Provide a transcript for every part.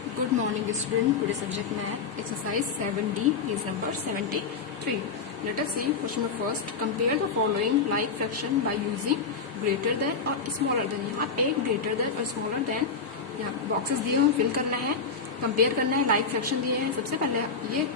Good morning, student. Today subject math, exercise 7D, page number 73. Let us see question number first. Compare the following like fraction by using greater than or smaller than. यहाँ पे greater than और smaller than यहाँ boxes दिए हुए fill करना है, compare करना है, लाइक फ्रैक्शन दिए हैं. सबसे पहले ये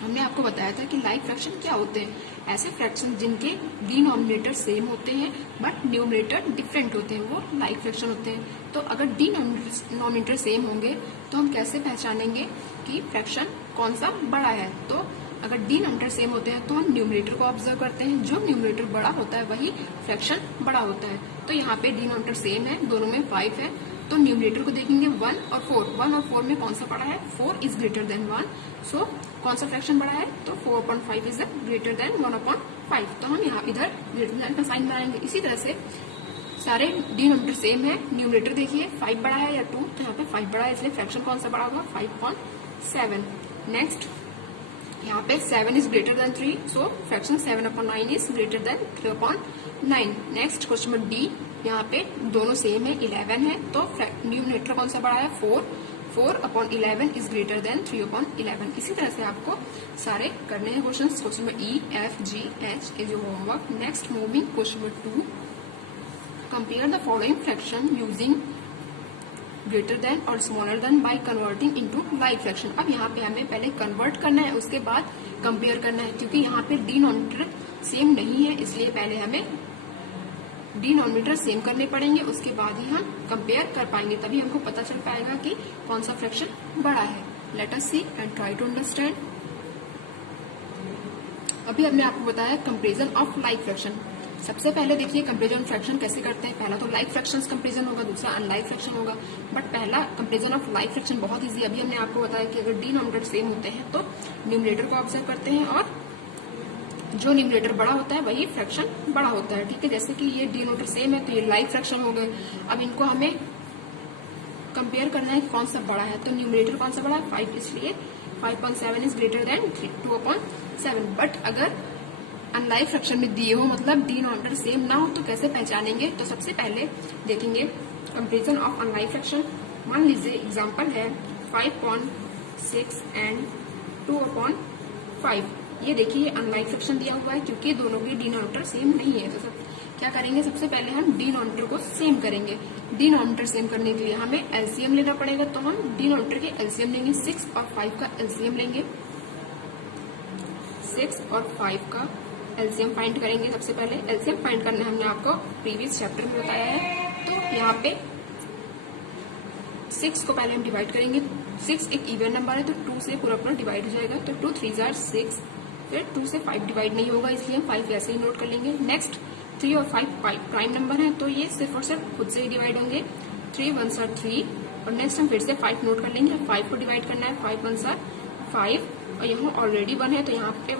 हमने आपको बताया था कि लाइक फ्रैक्शन क्या होते हैं. ऐसे फ्रैक्शन जिनके डिनोमिनेटर सेम होते हैं बट न्यूमरेटर डिफरेंट होते हैं, वो लाइक फ्रैक्शन होते हैं. तो अगर डिनोमिनेटर सेम होंगे तो हम कैसे पहचानेंगे कि फ्रैक्शन कौन सा बड़ा है. तो अगर डिनोमिनेटर सेम होते हैं तो हम न्यूमरेटर को ऑब्जर्व करते हैं. जो न्यूमरेटर बड़ा होता है वही फ्रैक्शन बड़ा होता है. तो यहाँ पे डिनोमिनेटर सेम है, दोनों में 5 है, तो न्यूमरेटर को देखेंगे 1 और 4. 1 और 4 में कौन सा बड़ा है? 4 इज ग्रेटर देन 1. सो कौन सा फ्रैक्शन बड़ा है? तो 4/5 इज ग्रेटर देन 1/5. तो हम यहाँ इधर ग्रेटर देन का साइन बनाएंगे. इसी तरह से सारे डिनोमिनेटर सेम है. न्यूमरेटर देखिए 5 बड़ा है या 2, तो यहाँ पे 5 बड़ा है, इसलिए फ्रैक्शन कौन सा बड़ा होगा? 5/7. नेक्स्ट यहाँ पे 7 is greater than 3, so fraction 7/9 is greater than 3/9. Next question number D, यहाँ पे दोनों सेम है, 11 है, तो न्यूमरेटर कौन सा बड़ा है? 4. 4/11 इज ग्रेटर देन 3/11. इसी तरह से आपको सारे करने हैं question. Question number E, F, G, H is your homework. Next moving question number 2. Compare the following fraction using greater than or smaller than by converting into like fraction. अब यहाँ पे हमें पहले कन्वर्ट करना है, उसके बाद कंपेयर करना है. क्योंकि यहाँ पे डिनोमिनेटर सेम नहीं है, इसलिए पहले हमें डिनोमिनेटर सेम करने पड़ेंगे, उसके बाद ही हम कंपेयर कर पाएंगे. तभी हमको पता चल पाएगा कि कौन सा फ्रैक्शन बड़ा है. Let us see and try to understand. अभी हमने आपको बताया कंपेरिजन ऑफ लाइक फ्रैक्शन. सबसे पहले देखिए कंपेरिजन फ्रैक्शन कैसे करते हैं. पहला तो लाइक फ्रैक्शंस कंपेरिजन होगा, दूसरा अनलाइक फ्रैक्शन होगा. बट पहला कंपेरिजन ऑफ लाइक फ्रैक्शन बहुत इजी. अभी हमने आपको बताया कि अगर डिनोमिनेटर सेम होते हैं तो न्यूमरेटर को ऑब्जर्व करते हैं और जो न्यूमरेटर बड़ा होता है वही फ्रैक्शन बड़ा होता है. ठीक है, जैसे कि ये डिनोमिनेटर सेम है तो ये लाइक फ्रैक्शन हो गए. अब इनको हमें कंपेयर करना है कौन सा बड़ा है. तो न्यूमरेटर कौन सा बड़ा है? 5, इसलिए 5/7 इज ग्रेटर देन 2/7. बट अगर अनलाइक फ्रैक्शन में दिए हो, मतलब डिनोमिनेटर सेम ना हो, तो कैसे पहचानेंगे? तो सबसे पहले देखेंगे कंपेरिजन ऑफ अनलाइक फ्रैक्शन. मान लीजिए एग्जांपल है 5/6 एंड 2/5. ये देखिए अनलाइक फ्रैक्शन दिया हुआ है क्योंकि दोनों के डिनोमिनेटर सेम नहीं है. तो क्या करेंगे? सबसे पहले हम डिनोमिनेटर को सेम करेंगे. डिनोमिनेटर सेम करने के लिए हमें एलसीएम लेना पड़ेगा. तो हम डिनोमिनेटर के एलसीएम लेंगे. 6 और 5 का एलसीएम लेंगे. 6 और 5 का एलसीएम फाइंड करेंगे. सबसे पहले एलसीएम फाइंड करना हमने आपको प्रीवियस चैप्टर में बताया है. तो यहाँ पे 6 को पहले हम डिवाइड करेंगे. 6 एक इवन नंबर है तो 2 से पूरा डिवाइड हो जाएगा. तो 2 3 जार 6. फिर 2 से 5 डिवाइड नहीं होगा, इसलिए हम 5 ऐसे ही नोट कर लेंगे. नेक्स्ट 3 और 5 प्राइम नंबर है तो ये सिर्फ और सिर्फ खुद से ही डिवाइड होंगे. 3 1 सा 3. और नेक्स्ट हम फिर से 5 नोट कर लेंगे. 5 को डिवाइड करना है. 5 1 सा 5. और यहाँ ऑलरेडी 1 है तो यहाँ पे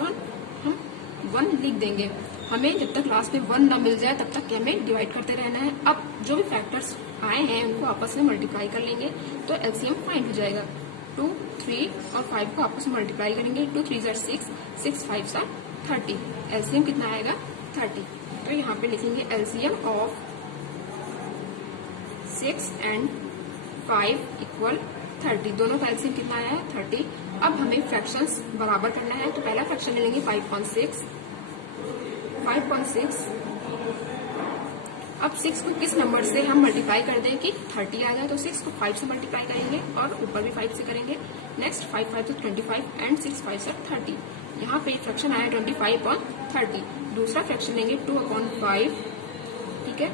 1 लिख देंगे. हमें जब तक लास्ट में 1 ना मिल जाए तब तक हमें डिवाइड करते रहना है. अब जो भी फैक्टर्स आए हैं उनको आपस में मल्टीप्लाई कर लेंगे तो एलसीएम फाइंड हो जाएगा. 2 3 और 5 को आपस में मल्टीप्लाई करेंगे. 2 3 जार 6, 6 5 सा 30. एलसीएम कितना आएगा? 30. तो यहाँ पे लिखेंगे एलसीएम ऑफ 6 एंड 5 इक्वल 30. दोनों का एलसीएम कितना आया है? 30. अब हमें फ्रैक्शंस बराबर करना है. तो पहला फ्रैक्शन ले लेंगे 5/6. 5/6. अब 6 को किस नंबर से हम मल्टीप्लाई कर दें कि 30 आ जाए? तो 6 को 5 से मल्टीप्लाई करेंगे और ऊपर भी 5 से करेंगे. नेक्स्ट 5 5 तो 25 एंड 6 5 से 30. यहाँ पे फ्रैक्शन आया 25/30. दूसरा फ्रैक्शन लेंगे 2/5. ठीक है.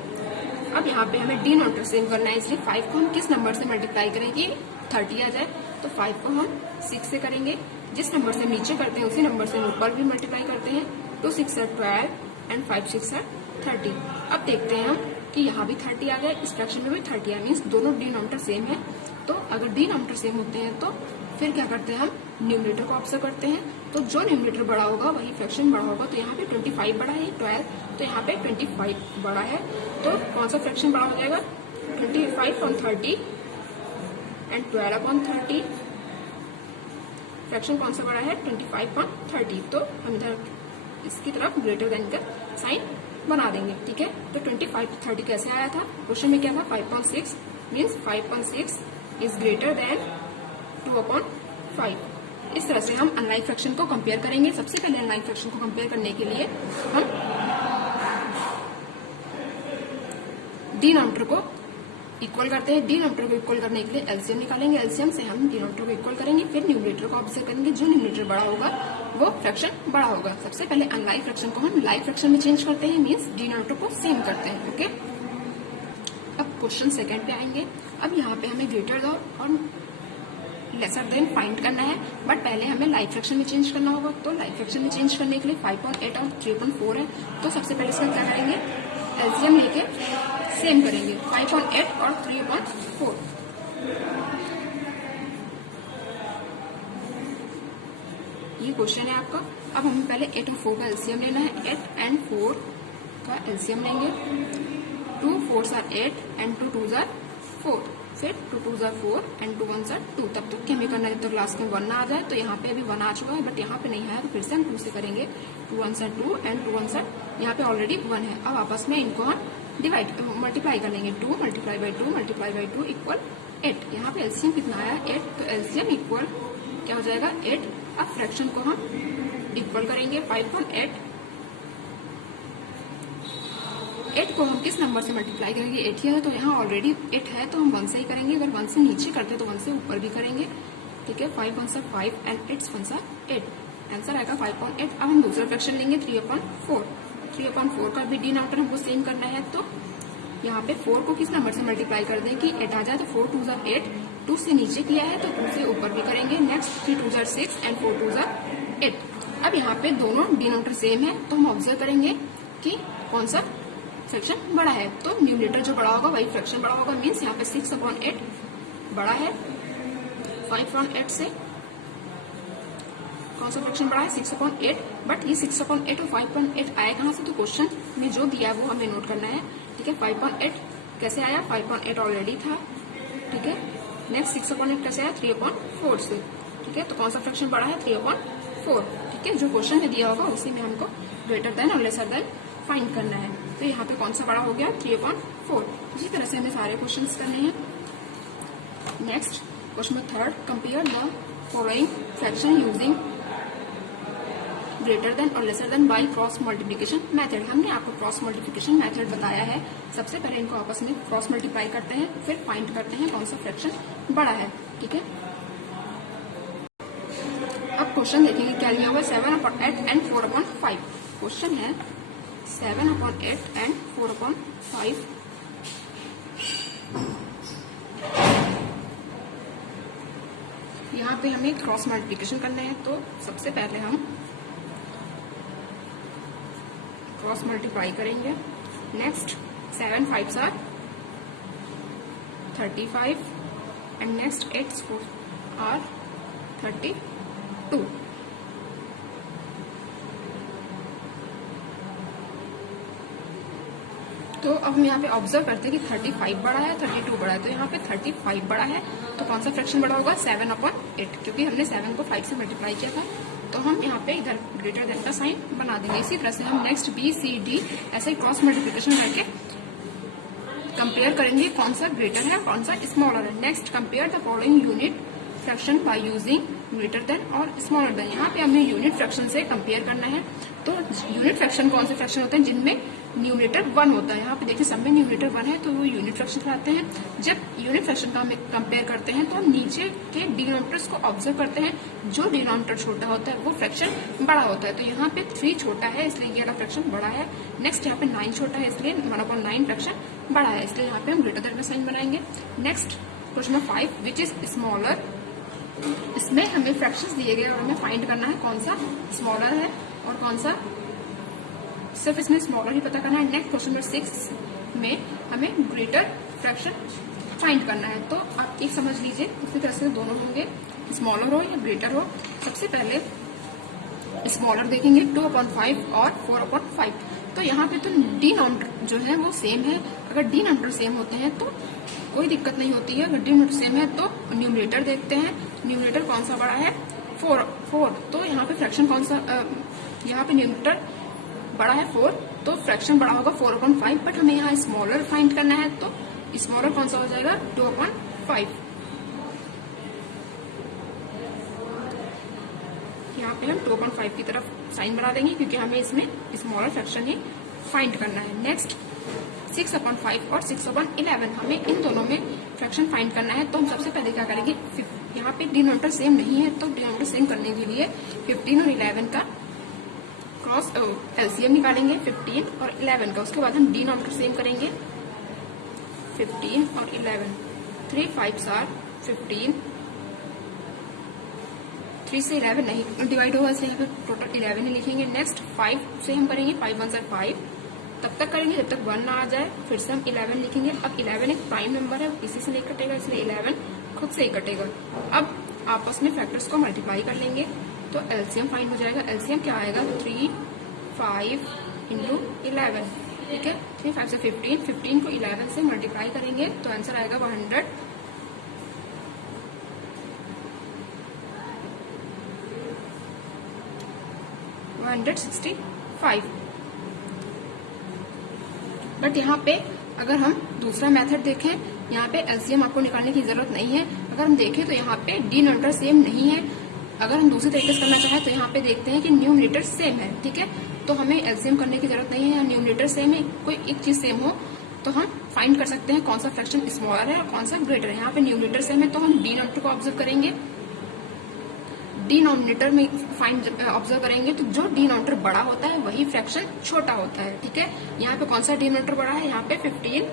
अब यहाँ पे हमें डिनोमिनेटर सेम करना है, इसलिए 5 को हम किस नंबर से मल्टीप्लाई करें कि 30 आ जाए? तो 5 को हम 6 से करेंगे. जिस नंबर से नीचे करते हैं उसी नंबर से ऊपर भी मल्टीप्लाई करते हैं. 2 6 12 एंड 5 6 30. अब देखते हैं हम कि यहाँ भी 30 आ गया, इस फ्रैक्शन में भी 30 आ, मीन्स दोनों डिनोमिनेटर सेम है. तो अगर डिनोमिनेटर सेम होते हैं तो फिर क्या करते हैं? हम न्यूमरेटर को ऑब्जर्व करते हैं. तो जो न्यूमरेटर बड़ा होगा वही फ्रैक्शन बड़ा होगा. तो यहाँ पे 25 बड़ा है, 12, तो यहाँ पे 25 बड़ा है. तो कौन सा फ्रैक्शन बड़ा हो जाएगा? 25/30 एंड 12/30. फ्रैक्शन कौन सा बड़ा है? 25/30. तो हम इधर इसकी तरफ ग्रेटर देन का साइन बना देंगे. ठीक है. तो 25/30 कैसे आया था? क्वेश्चन में क्या था? 5/6 मीन्स 5.6 इज ग्रेटर देन 2/5। इस तरह से हम अनलाइक फ्रैक्शन को कंपेयर करेंगे। सबसे पहले अनलाइक फ्रैक्शन को कंपेयर करने के लिए हम डिनोमिनेटर को इक्वल करते हैं। डिनोमिनेटर को इक्वल करने के लिए एलसीएम निकालेंगे। एलसीएम से हम डिनोमिनेटर को इक्वल करेंगे, फिर न्यूमरेटर को ऑब्जर्व करेंगे। जो न्यूमरेटर बड़ा होगा वो फ्रैक्शन बड़ा होगा। सबसे पहले अनलाइक फ्रैक्शन को हम लाइक फ्रैक्शन में चेंज करते हैं, मीन्स डिनोमिनेटर को सेम करते हैं। ओके, अब क्वेश्चन सेकंड पे आएंगे। अब यहाँ पे हमें greater than or lesser then find करना है, बट पहले हमें लाइक फ्रैक्शन में चेंज करना होगा। तो लाइक फ्रैक्शन में चेंज करने के लिए 5.8 और 3.4 है, तो सबसे पहले इसका क्या करेंगे, एलसीएम लेके सेम करेंगे 5.8 और 3.4। ये क्वेश्चन है आपका। अब हमें पहले 8 और 4 का एलसीएम लेना है। 8 एंड 4 का एलसीएम लेंगे। 2 4s are 8 and 2 2s are 4। फिर 2 2s are 4 and 2 1s are 2। तब तक हमें करना है जब तक लास्ट में 1 ना आ जाए। तो यहाँ पे अभी 1 आ चुका है, बट यहाँ पे नहीं आया, तो फिर से हम 2 से करेंगे। 2 1s are 2 and 2 1s are, यहाँ पे ऑलरेडी 1 है। अब आपस में इनको हम डिवाइड मल्टीप्लाई कर लेंगे। 2 मल्टीप्लाई बाई 2 इक्वल 8। यहाँ पे एलसीएम कितना आया, 8। तो एलसीएम इक्वल क्या हो जाएगा, 8। अब फ्रैक्शन को हम इक्वल करेंगे 5.8। 8 को हम किस नंबर से मल्टीप्लाई करेंगे, 8 ही है, तो यहाँ ऑलरेडी 8 है, तो हम 1 से ही करेंगे। अगर 1 से नीचे करते तो 1 से ऊपर भी करेंगे। ठीक है, 5 1s are 5 and 8 1s are 8। Answer आएगा 5.8। अब हम दूसरा फ्रैक्शन लेंगे 3/4। 3/4 का भी डिनोमिनेटर हमको सेम करना है। तो यहाँ पे 4 को किस नंबर से मल्टीप्लाई कर दें कि 8 आ जाए। तो 4 2s are 8। 2 से नीचे किया है तो 2 से ऊपर भी करेंगे। Next 3 2s are 6 and 4 2s are 8। अब यहाँ पे दोनों डिनोमिनेटर सेम है, तो हम ऑब्जर्व करेंगे कि कौन सा फ्रैक्शन बड़ा है। तो न्यूमरेटर जो बड़ा होगा वही फ्रैक्शन बड़ा होगा। मीन्स यहाँ पे 6/8 बड़ा है 5/8 से। कौन सा फ्रैक्शन बड़ा है, 6/8। बट ये 6/8 और 5.8 आया कहाँ से, तो क्वेश्चन में जो दिया वो हमें नोट करना है। ठीक है, 5.8 कैसे आया, 5.8 ऑलरेडी था। ठीक है, नेक्स्ट 6/8 कैसे आया, 3/4 से। ठीक है, तो कौन सा फ्रैक्शन बड़ा है, 3/4। ठीक है, जो क्वेश्चन में दिया होगा उसी में हमको greater than or lesser then find करना है। तो यहाँ पे कौन सा बड़ा हो गया, 3/4। इसी तरह से हमें सारे क्वेश्चंस करने हैं। Next question third, compare the following fraction using greater than or lesser than by cross multiplication method. हमने आपको क्रॉस मल्टीप्लिकेशन मेथड बताया है। सबसे पहले इनको आपस में क्रॉस मल्टीप्लाई करते हैं, फिर फाइंड करते हैं कौन सा फ्रैक्शन बड़ा है। ठीक है, अब क्वेश्चन देखेंगे क्या लिया हुआ है, 7/8 एंड 4/5। क्वेश्चन है 7/8 एंड 4/5। यहाँ पे हमें क्रॉस मल्टीप्लिकेशन करना है। तो सबसे पहले हम क्रॉस मल्टीप्लाई करेंगे। Next 7 5s are 35 and next 8 4s are 32। तो अब हम यहाँ पे ऑब्जर्व करते हैं कि 35 बड़ा है, 32 बड़ा है। तो यहाँ पे 35 बड़ा है, तो कौन सा फ्रैक्शन बड़ा होगा, 7/8, क्योंकि हमने 7 को 5 से मल्टीप्लाई किया था। तो हम यहाँ पे इधर ग्रेटर देन का साइन बना देंगे। इसी तरह से हम नेक्स्ट B C D ऐसे क्रॉस मल्टीप्लिकेशन करके कंपेयर करेंगे कौन सा ग्रेटर है कौन सा स्मॉलर है। Next compare the following unit fraction by using greater than or smaller then. यहाँ पे हमें यूनिट फ्रैक्शन से कंपेयर करना है। तो यूनिट फ्रैक्शन कौन से फ्रैक्शन होते हैं, जिनमें न्यूमरेटर 1 होता है। यहाँ पे देखिए सब में न्यूमरेटर 1 है, तो वो यूनिट फ्रैक्शन कहलाते हैं। जब यूनिट फ्रैक्शन का हम कंपेयर करते हैं तो हम नीचे के डिनोमिनेटर्स को ऑब्जर्व करते हैं। जो डिनोमिनेटर छोटा होता है वो फ्रैक्शन बड़ा होता है। तो यहाँ पे 3 छोटा है, इसलिए ये वाला फ्रैक्शन बड़ा है। नेक्स्ट यहाँ पे 9 छोटा है, इसलिए 1/9 फ्रैक्शन बड़ा है, इसलिए यहाँ पे हम ग्रेटर देन का साइन बनाएंगे। Next question number 5, which is smaller. इसमें हमें फ्रैक्शंस दिए गए और हमें फाइंड करना है कौन सा स्मॉलर है और कौन सा, सिर्फ इसमें स्मॉलर ही पता करना है। नेक्स्ट क्वेश्चन नंबर 6 में हमें ग्रेटर फ्रैक्शन फाइंड करना है। तो आप एक समझ लीजिए, इसी तरह से दोनों होंगे, स्मॉलर हो या ग्रेटर हो। सबसे पहले स्मॉलर देखेंगे 2/5 और 4/5। तो यहाँ पे तो डिनोमिनेटर जो है वो सेम है। अगर डिनोमिनेटर सेम होते हैं तो कोई दिक्कत नहीं होती है। अगर डिनोमिनेटर सेम है तो न्यूमरेटर देखते हैं, न्यूमरेटर कौन सा बड़ा है, 4। तो यहाँ पे फ्रैक्शन कौन सा, यहाँ पे न्यूमरेटर बड़ा है 4, तो फ्रैक्शन बड़ा होगा 4/5। बट हमें यहाँ स्मॉलर फाइंड करना है, तो स्मॉलर कौन सा हो जाएगा, 2/5। यहाँ पे हम 2/5 की तरफ साइन बना देंगे क्योंकि हमें इसमें स्मॉलर फ्रैक्शन ही फाइंड करना है। नेक्स्ट 6/5 और 6/11 हमें इन दोनों में फ्रैक्शन फाइंड करना है। तो हम सबसे पहले क्या करेंगे, यहाँ पे डिनोमिनेटर सेम नहीं है तो डिनोमिनेटर सेम करने के लिए 15 और 11 का क्रॉस एलसीएम निकालेंगे, 15 और 11 का। उसके बाद हम डिनोमिनेटर सेम करेंगे, 15 और 11, 3 5s are 15, 3 से 11 नहीं डिवाइड होगा इसलिए यहाँ पे टोटल 11 ही लिखेंगे। नेक्स्ट 5 से हम करेंगे, 5 1s are 5, तब तक करेंगे जब तक 1 ना आ जाए। फिर से हम 11 लिखेंगे। अब 11 एक प्राइम नंबर है, इसी से नहीं कटेगा इसलिए 11 खुद से ही कटेगा। अब आपस में फैक्टर्स को मल्टीप्लाई कर लेंगे तो एलसीएम फाइंड हो जाएगा। एलसीएम क्या आएगा, 3 5 इंटू 11, ठीक है। 3 5 से 15, 15 को 11 से मल्टीप्लाई करेंगे तो आंसर आएगा 165। बट यहाँ पे अगर हम दूसरा मेथड देखें, यहाँ पे एलसीएम आपको निकालने की जरूरत नहीं है। अगर हम देखें तो यहाँ पे डिनोमिनेटर सेम नहीं है। अगर हम दूसरे तरीके से करना चाहें तो यहाँ पे देखते हैं कि न्यूमरेटर सेम है, ठीक है। तो हमें एलसीएम करने की जरूरत नहीं है, न्यूमरेटर सेम है, कोई एक चीज सेम हो तो हम फाइंड कर सकते हैं कौन सा फ्रैक्शन स्मॉलर है और कौन सा ग्रेटर है। यहाँ पे न्यूमरेटर सेम है तो हम डिनोमिनेटर को ऑब्जर्व करेंगे, डिनोमिनेटर में फाइंड ऑब्जर्व करेंगे तो जो डिनोमिनेटर बड़ा होता है वही फ्रैक्शन छोटा होता है, ठीक है। यहाँ पे कौन सा डिनोमिनेटर बड़ा है, यहाँ पे 15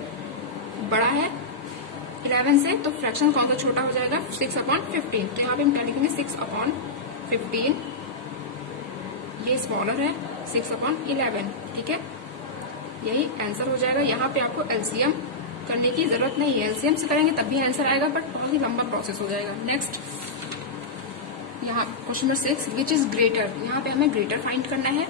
बड़ा है 11 से, तो फ्रैक्शन कौन सा छोटा हो जाएगा, 6/15। तो यहाँ पे हम क्या लिखेंगे, 6/15, ये स्मॉलर है 6/11, ठीक है। यही आंसर हो जाएगा। यहाँ पे आपको एलसीएम करने की जरूरत नहीं है, एलसीएम से करेंगे तब भी आंसर आएगा बट बहुत ही लंबा प्रोसेस हो जाएगा। नेक्स्ट यहाँ question number 6, which is greater. यहाँ पे हमें ग्रेटर फाइंड करना है।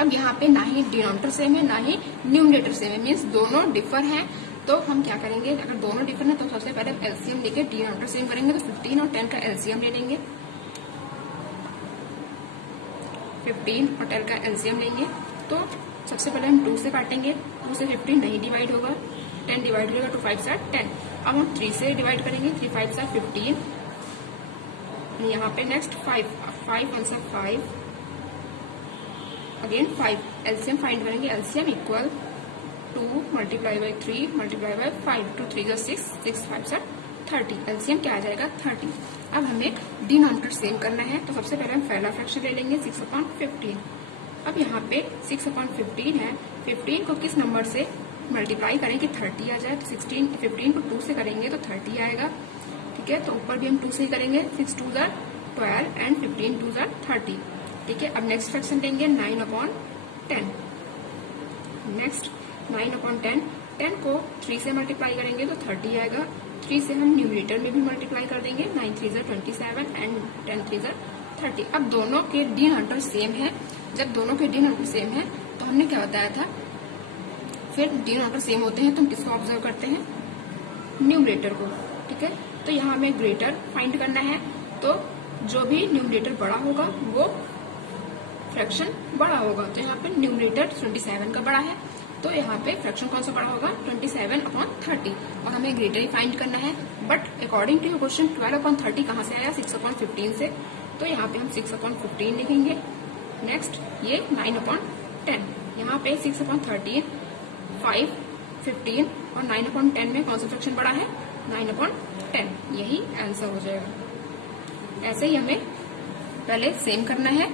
अब यहाँ पे ना ही डिनोमिनेटर सेम है ना ही न्यूमरेटर सेम है, मीन्स दोनों डिफर हैं। तो हम क्या करेंगे, अगर दोनों डिफर है तो सबसे पहले एलसीएम लेके डिनोमिनेटर सेम करेंगे। तो 15 और 10 का एलसीएम ले लेंगे, 15 और 10 का एलसीएम लेंगे। तो सबसे पहले हम 2 से काटेंगे, 2 से 15 नहीं डिवाइड होगा, 10 डिवाइड होगा, 2 5s are 10। अब हम 3 से डिवाइड करेंगे, 3 5s are 15। यहाँ पे next 5 1s are 5, again 5, LCM find करेंगे। LCM equal 2 multiply by 3 multiply by 5, 2 3 6, 6 5s are 30। LCM क्या आ जाएगा, 30। अब हमें डिनोमिनेटर सेम करना है तो सबसे पहले हम पहला फ्रैक्शन ले लेंगे, 6/15। अब यहाँ पे 6/15 है, 15 को किस नंबर से मल्टीप्लाई करें कि 30 आ जाए, तो 15 को 2 से करेंगे तो 30 आएगा, ठीक है। तो ऊपर भी हम 2 से ही करेंगे, 6 2s are 12 and 15 2s are 30, ठीक है। अब नेक्स्ट फ्रैक्शन लेंगे 9/10। नेक्स्ट 9/10, 10 को 3 से मल्टीप्लाई करेंगे तो 30 आएगा। 3 से हम न्यूमरेटर में भी मल्टीप्लाई कर देंगे, 9 3s are 27 and 10 3s are 30। अब दोनों के डिनोमिनेटर सेम है। जब दोनों के डिनोमिनेटर सेम है तो हमने क्या बताया था, फिर डिनोमिनेटर सेम होते हैं तो हम किसको ऑब्जर्व करते हैं, न्यूमरेटर को, ठीक है। तो यहाँ हमें ग्रेटर फाइंड करना है, तो जो भी न्यूमरेटर बड़ा होगा वो फ्रैक्शन बड़ा होगा। तो यहाँ पे न्यूमरेटर 27 का बड़ा है तो यहाँ पे फ्रैक्शन कौन सा बड़ा होगा, 27/30। और हमें ग्रेटर ही फाइंड करना है। बट अकॉर्डिंग टू क्वेश्चन 12/30 कहाँ से आया, 6/15 से। तो यहाँ पे हम 6/15 लिखेंगे। नेक्स्ट ये 9/10, यहाँ पे 6/13, 5, 15 और 9/10 में कौन सा फ्रैक्शन बड़ा है, 9/10। यही आंसर हो जाएगा। ऐसे ही हमें पहले सेम करना है,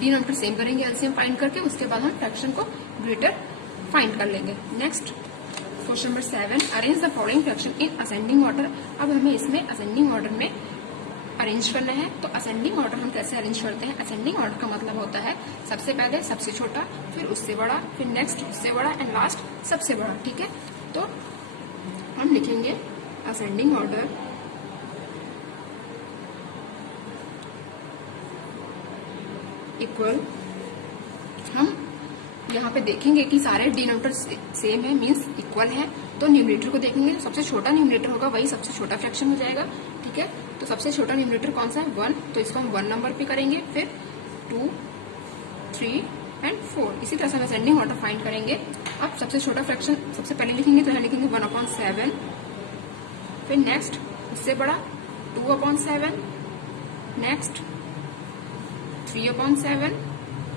डिनोमिनेटर सेम करेंगे एलसीएम फाइंड करके, उसके बाद हम फ्रैक्शन को ग्रेटर फाइंड कर लेंगे। Next question number 7, arrange the following fraction in ascending order. अब हमें इसमें असेंडिंग ऑर्डर में अरेंज करना है। तो असेंडिंग ऑर्डर हम कैसे अरेंज करते हैं, असेंडिंग ऑर्डर का मतलब होता है सबसे पहले सबसे छोटा, फिर उससे बड़ा, फिर नेक्स्ट उससे बड़ा एंड लास्ट सबसे बड़ा, ठीक है। तो हम लिखेंगे असेंडिंग ऑर्डर इक्वल, हम यहाँ पे देखेंगे कि सारे डिनोमिनेटर सेम है, मींस इक्वल है। तो न्यूमरेटर को देखेंगे, सबसे छोटा न्यूमरेटर होगा वही सबसे छोटा फ्रैक्शन हो जाएगा, ठीक है। तो सबसे छोटा न्यूमरेटर कौन सा है, 1, तो इसको हम 1 नंबर पे करेंगे, फिर 2 3 एंड 4। इसी तरह से हम असेंडिंग ऑर्डर फाइंड करेंगे। अब सबसे छोटा फ्रैक्शन सबसे पहले लिखेंगे तो यहाँ लिखेंगे 1/7, फिर नेक्स्ट उससे बड़ा 2/7, नेक्स्ट 3/7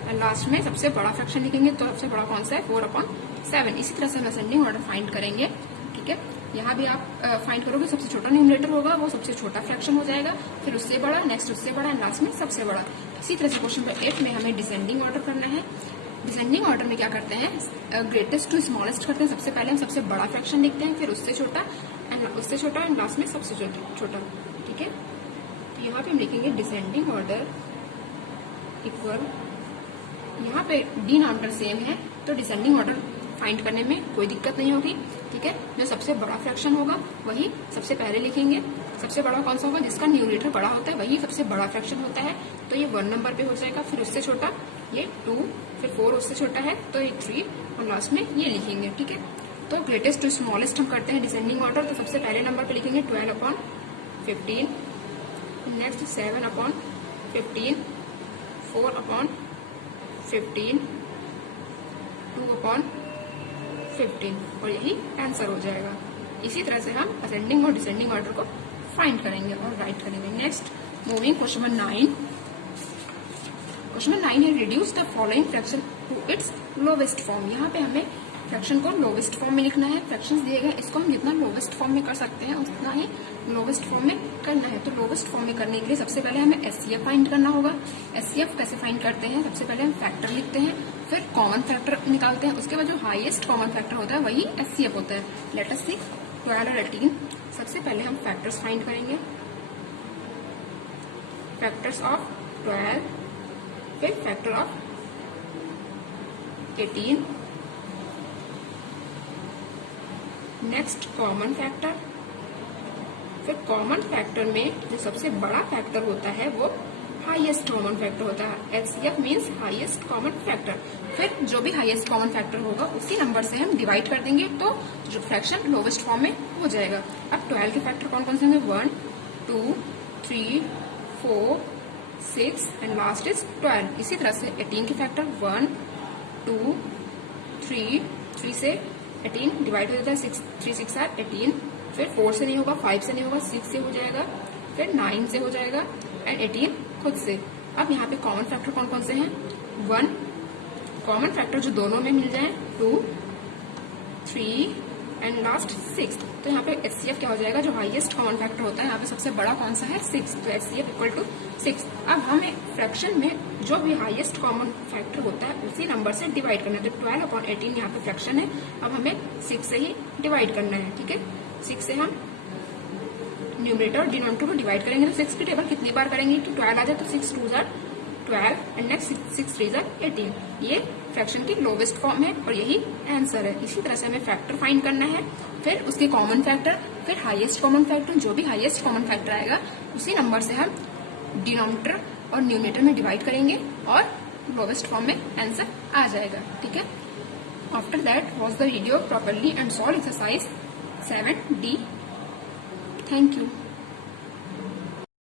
और लास्ट में सबसे बड़ा फ्रैक्शन लिखेंगे तो सबसे बड़ा कौन सा है 4/7। इसी तरह से हम असेंडिंग ऑर्डर फाइंड करेंगे। ठीक है, यहाँ भी आप फाइंड करोगे, सबसे छोटा न्यूमरेटर होगा वो सबसे छोटा फ्रैक्शन हो जाएगा, फिर उससे बड़ा, नेक्स्ट उससे बड़ा, लास्ट में सबसे बड़ा। इसी तरह से क्वेश्चन नंबर 8 में हमें डिसेंडिंग ऑर्डर करना है। डिसेंडिंग ऑर्डर में क्या करते हैं, ग्रेटेस्ट टू स्मॉलेस्ट करते हैं। सबसे पहले हम सबसे बड़ा फ्रैक्शन लिखते हैं, फिर उससे छोटा एंड लास्ट में सबसे छोटा। ठीक है, तो यहाँ पे हम लिखेंगे डिसेंडिंग ऑर्डर इक्वल, यहाँ पे डिनोमिनेटर सेम है तो डिसेंडिंग ऑर्डर फाइंड करने में कोई दिक्कत नहीं होगी। ठीक है, जो सबसे बड़ा फ्रैक्शन होगा वही सबसे पहले लिखेंगे। सबसे बड़ा कौन सा होगा, जिसका न्यूमरेटर बड़ा होता है वही सबसे बड़ा फ्रैक्शन होता है, तो ये 1 नंबर पे हो जाएगा। फिर उससे छोटा ये 2, फिर 4 उससे छोटा है तो ये 3 और लास्ट में ये लिखेंगे। ठीक है, तो ग्रेटेस्ट टू स्मॉलेस्ट हम करते हैं डिसेंडिंग ऑर्डर, तो सबसे पहले नंबर पे लिखेंगे 12/15, नेक्स्ट 7/15, 4/15, 2/15 और यही आंसर हो जाएगा। इसी तरह से हम असेंडिंग और डिसेंडिंग ऑर्डर को फाइंड करेंगे और राइट करेंगे। Next moving question number 9। Question number 9 है reduce the following fraction to its lowest form. यहाँ पे हमें फ्रैक्शन को लोवेस्ट फॉर्म में लिखना है। फ्रैक्शंस दिए गए, इसको हम जितना लोवेस्ट फॉर्म में कर सकते हैं उतना ही लोवेस्ट फॉर्म में करना है। तो लोवेस्ट फॉर्म में करने के लिए सबसे पहले हमें एचसीएफ फाइंड करना होगा। एचसीएफ कैसे फाइंड करते हैं, सबसे पहले हम फैक्टर लिखते हैं, फिर कॉमन फैक्टर निकालते हैं, उसके बाद जो हाईएस्ट कॉमन फैक्टर होता है वही एचसीएफ होता है। लेट अस सी 12 और 18। सबसे पहले हम फैक्टर्स फाइंड करेंगे, फैक्टर्स ऑफ 12, फिर factor of 18, next common factor, फिर कॉमन फैक्टर में जो सबसे बड़ा फैक्टर होता है वो हाईएस्ट कॉमन फैक्टर होता है। HCF means highest common factor. फिर जो भी हाईएस्ट कॉमन फैक्टर होगा उसी नंबर से हम डिवाइड कर देंगे तो जो फ्रैक्शन लोवेस्ट फॉर्म में हो जाएगा। अब 12 के फैक्टर कौन कौन से होंगे, 1, 2, 3, 4, 6 एंड लास्ट इज 12। इसी तरह से 18 के फैक्टर 1, 2, 3 से 18 डिवाइड हो जाता है, 3 6 आर 18, फिर 4 से नहीं होगा, 5 से नहीं होगा, 6 से हो जाएगा, फिर 9 से हो जाएगा एंड 18 खुद से। अब यहाँ पे कॉमन फैक्टर कौन कौन से हैं, 1 कॉमन फैक्टर जो दोनों में मिल जाए, 2, 3 एंड लास्ट 6। तो यहाँ पे एचसीएफ क्या हो जाएगा, जो हाईएस्ट कॉमन फैक्टर होता है यहाँ पे सबसे बड़ा कौन सा है 6, तो एचसीएफ इक्वल टू 6। अब हमें फ्रैक्शन में जो भी हाईएस्ट कॉमन फैक्टर होता है उसी नंबर से डिवाइड करना है। तो 12/18 यहाँ पे फ्रैक्शन है, अब हमें 6 से ही डिवाइड करना है। ठीक है, 6 से हम न्यूमरेटर और डिनोमिनेटर को डिवाइड करेंगे तो 6 की टेबल कितनी बार करेंगे तो 12 आ जाए, तो 6 2 जार 12 एंड नेक्स्ट 6 3 जार 18। ये फ्रैक्शन की लोवेस्ट फॉर्म है और यही आंसर है। इसी तरह से हमें फैक्टर फाइंड करना है, फिर उसके कॉमन फैक्टर, फिर हाईएस्ट कॉमन फैक्टर, जो भी हाईएस्ट कॉमन फैक्टर आएगा उसी नंबर से हम डिनोमिनेटर और न्यूमरेटर में डिवाइड करेंगे और लोवेस्ट फॉर्म में आंसर आ जाएगा। ठीक है, after that watch the video properly and solve exercise 7D। Thank you.